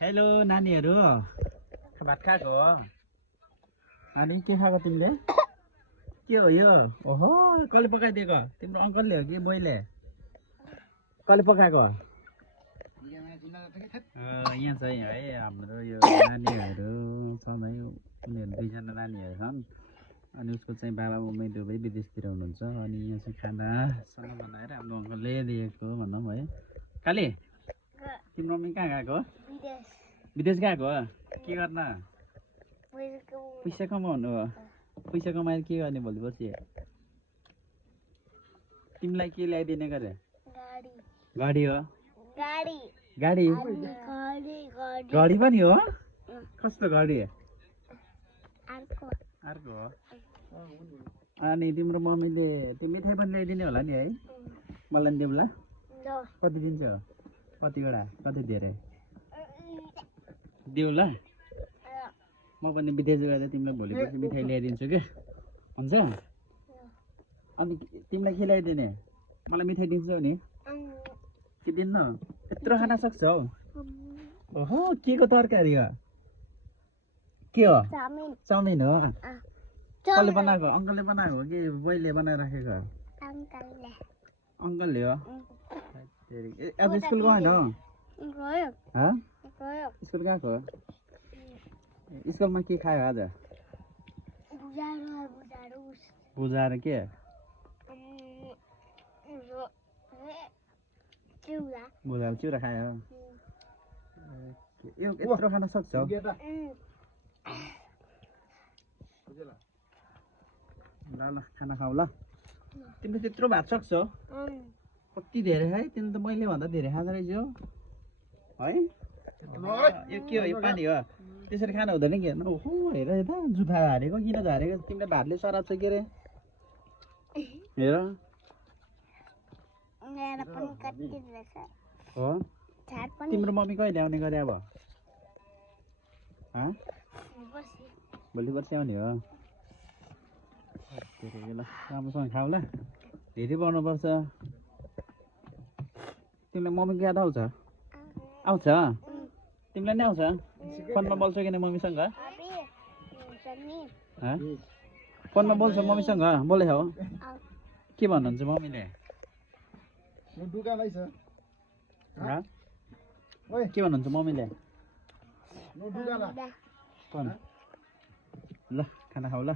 hello नानीहरू भात खाएको हो अनि के खाएको तिमीले के हो यो ओहो कसले पकाइदिएको तिम्रो अङ्कलले हो कि बोइले कसले पकाएको यहाँ चाहिँ है हाम्रो यो नानीहरू छन् है उनीहरू दुईजना नानीहरू छन् अनि उसको चाहिँ बाबा मम्मी दुवै विदेशतिर हुनुहुन्छ अनि यहाँ चाहिँ खानासँग बनाएर हाम्रो अङ्कलले दिएको भनौँ है काले तिम्रो मम्मी कहाँ गएको विदेश गएको हो के गर्न पैसा कमाउनु हो पैसा कमाएर के गर्ने भोलि पर्सि तिमीलाई के ल्याइदिने गरे गाडी हो गाडी गाडी पनि हो कस्तो गाडी अर्को हो अनि तिम्रो मम्मीले त्यो मिठाई पनि ल्याइदिने होला नि है मलाई नि देऊला कति दिन्छ कतिवटा कति धेरै देऊ ल म पनि विदेश गएर तिमीलाई भोलि पर्सि मिठाई ल्याइदिन्छु क्या हुन्छ अनि तिमीलाई के ल्याइदिने मलाई मिठाई दिन्छौ नि के दिन्नु यत्रो खान सक्छौ ओहो के को तरकारी हो के हो चाउमिन हो कसले बनाएको अङ्कलले बनाएको हो कि बोइले बनाएर राखेको अङ्कलले हो आज स्कुल गएन स्कुल गएको हो स्कुलमा के खायो आज बुझाएर के बुझाएर चिउरा खायो यो यत्रो खान सक्छौ ल ल खाना खाऊ ल तिमीले त्यत्रो भात सक्छौ कति धेरै है तिमीले त मैले भन्दा धेरै खाँदो रहेछौ है यो के हो यो पानी हो त्यसरी खानु हुँदैन कि ओहो हेर यता जुठा हारेको किन झारेको तिमीले भातले सराप छ के अरे हेर हो तिम्रो मम्मी कहिले आउने गरे अब भोलि पर्सि आउने हो ल राम्रोसँग खाऊ ल धेरै बनाउनुपर्छ तिमीलाई मम्मीको याद आउँछ आउँछ तिमीलाई नै आउँछ फोनमा बोल्छौ किन मम्मीसँग फोनमा बोल्छौ मम्मीसँग बोले हो के भन्नुहुन्छ मम्मीले के भन्नुहुन्छ मम्मीले ल खाना खाऊ ल